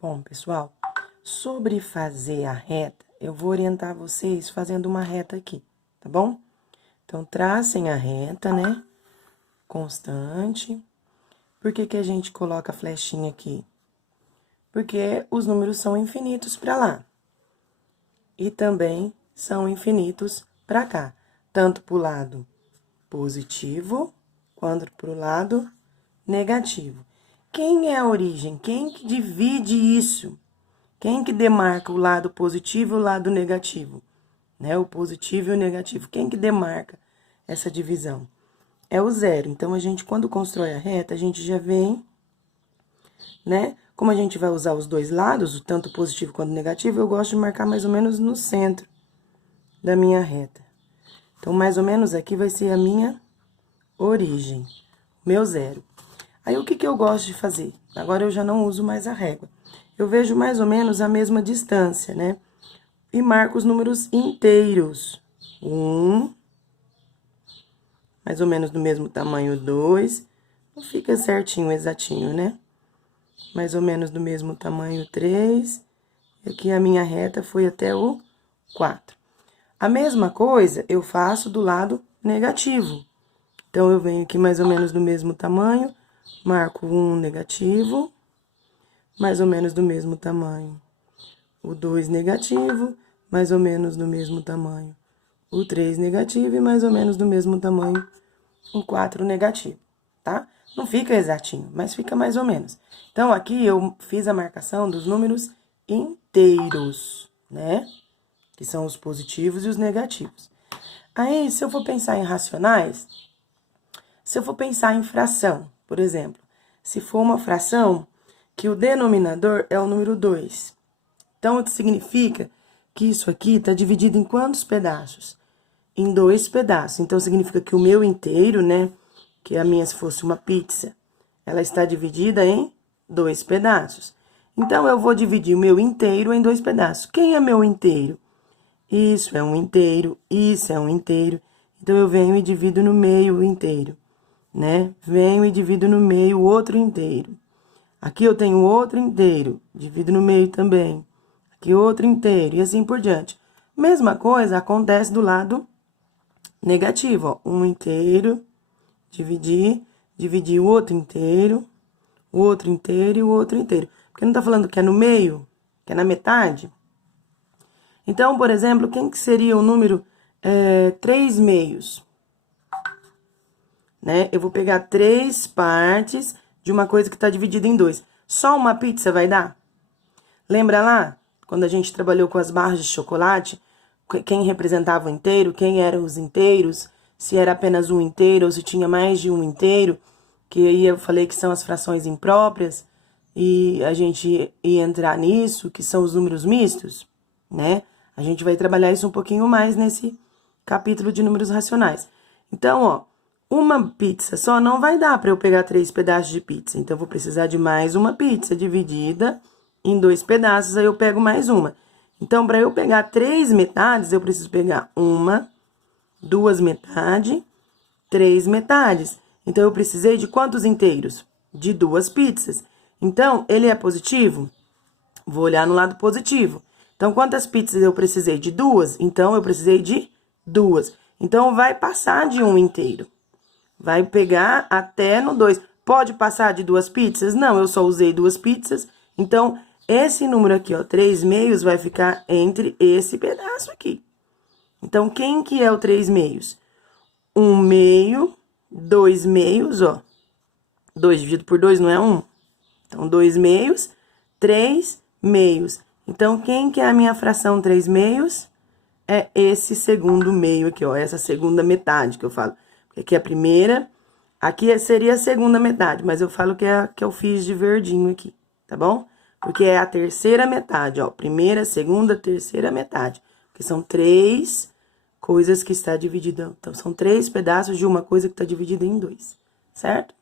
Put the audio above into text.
Bom, pessoal, sobre fazer a reta, eu vou orientar vocês fazendo uma reta aqui, tá bom? Então, tracem a reta, né? Constante. Por que que a gente coloca a flechinha aqui? Porque os números são infinitos para lá. E também são infinitos para cá. Tanto para o lado positivo, quanto para o lado negativo. Quem é a origem? Quem que divide isso? Quem que demarca o lado positivo e o lado negativo? Né? O positivo e o negativo. Quem que demarca essa divisão? É o zero. Então, a gente, quando constrói a reta, a gente já vem, né? Como a gente vai usar os dois lados, tanto positivo quanto negativo, eu gosto de marcar mais ou menos no centro da minha reta. Então, mais ou menos aqui vai ser a minha origem, meu zero. Aí, o que que eu gosto de fazer? Agora, eu já não uso mais a régua. Eu vejo mais ou menos a mesma distância, né? E marco os números inteiros. 1, mais ou menos do mesmo tamanho, 2. Não fica certinho, exatinho, né? Mais ou menos do mesmo tamanho, 3. E aqui a minha reta foi até o 4. A mesma coisa eu faço do lado negativo. Então, eu venho aqui mais ou menos do mesmo tamanho, marco 1 negativo, mais ou menos do mesmo tamanho. O 2 negativo, mais ou menos do mesmo tamanho. O 3 negativo e mais ou menos do mesmo tamanho. O 4 negativo, tá? Não fica exatinho, mas fica mais ou menos. Então, aqui eu fiz a marcação dos números inteiros, né? Que são os positivos e os negativos. Aí, se eu for pensar em racionais, se eu for pensar em fração, por exemplo, se for uma fração que o denominador é o número 2. Então, significa que isso aqui está dividido em quantos pedaços? Em 2 pedaços. Então, significa que o meu inteiro, né? Que a minha, se fosse uma pizza, ela está dividida em 2 pedaços. Então, eu vou dividir o meu inteiro em 2 pedaços. Quem é meu inteiro? Isso é um inteiro, isso é um inteiro. Então, eu venho e divido no meio o inteiro, né? Venho e divido no meio o outro inteiro. Aqui eu tenho outro inteiro, divido no meio também. Aqui outro inteiro, e assim por diante. Mesma coisa acontece do lado negativo, ó. Um inteiro, dividir o outro inteiro e o outro inteiro. Porque não tá falando que é no meio, que é na metade? Então, por exemplo, quem que seria o número 3 meios? Né? Eu vou pegar 3 partes de uma coisa que está dividida em 2. Só uma pizza vai dar? Lembra lá, quando a gente trabalhou com as barras de chocolate, quem representava o inteiro, quem eram os inteiros, se era apenas um inteiro ou se tinha mais de um inteiro, que aí eu falei que são as frações impróprias, e a gente ia entrar nisso, que são os números mistos, né? A gente vai trabalhar isso um pouquinho mais nesse capítulo de números racionais. Então, ó, uma pizza só não vai dar para eu pegar 3 pedaços de pizza. Então, eu vou precisar de mais uma pizza dividida em 2 pedaços, aí eu pego mais uma. Então, para eu pegar 3 metades, eu preciso pegar 1, 2 metades, 3 metades. Então, eu precisei de quantos inteiros? De 2 pizzas. Então, ele é positivo? Vou olhar no lado positivo. Então, quantas pizzas eu precisei? De 2? Então, eu precisei de 2. Então, vai passar de um inteiro. Vai pegar até no 2. Pode passar de 2 pizzas? Não, eu só usei 2 pizzas. Então, esse número aqui, ó, 3 meios, vai ficar entre esse pedaço aqui. Então, quem que é o 3 meios? 1 meio, 2 meios, ó. 2 dividido por 2 não é 1? Então, 2 meios, 3 meios. Então, quem que é a minha fração 3 meios? É esse segundo meio aqui, ó, essa segunda metade que eu falo. Porque aqui é a primeira, aqui seria a segunda metade, mas eu falo que é a que eu fiz de verdinho aqui, tá bom? Porque é a terceira metade, ó, primeira, segunda, terceira metade. Porque são 3 coisas que está dividida, então são 3 pedaços de uma coisa que está dividida em 2, certo?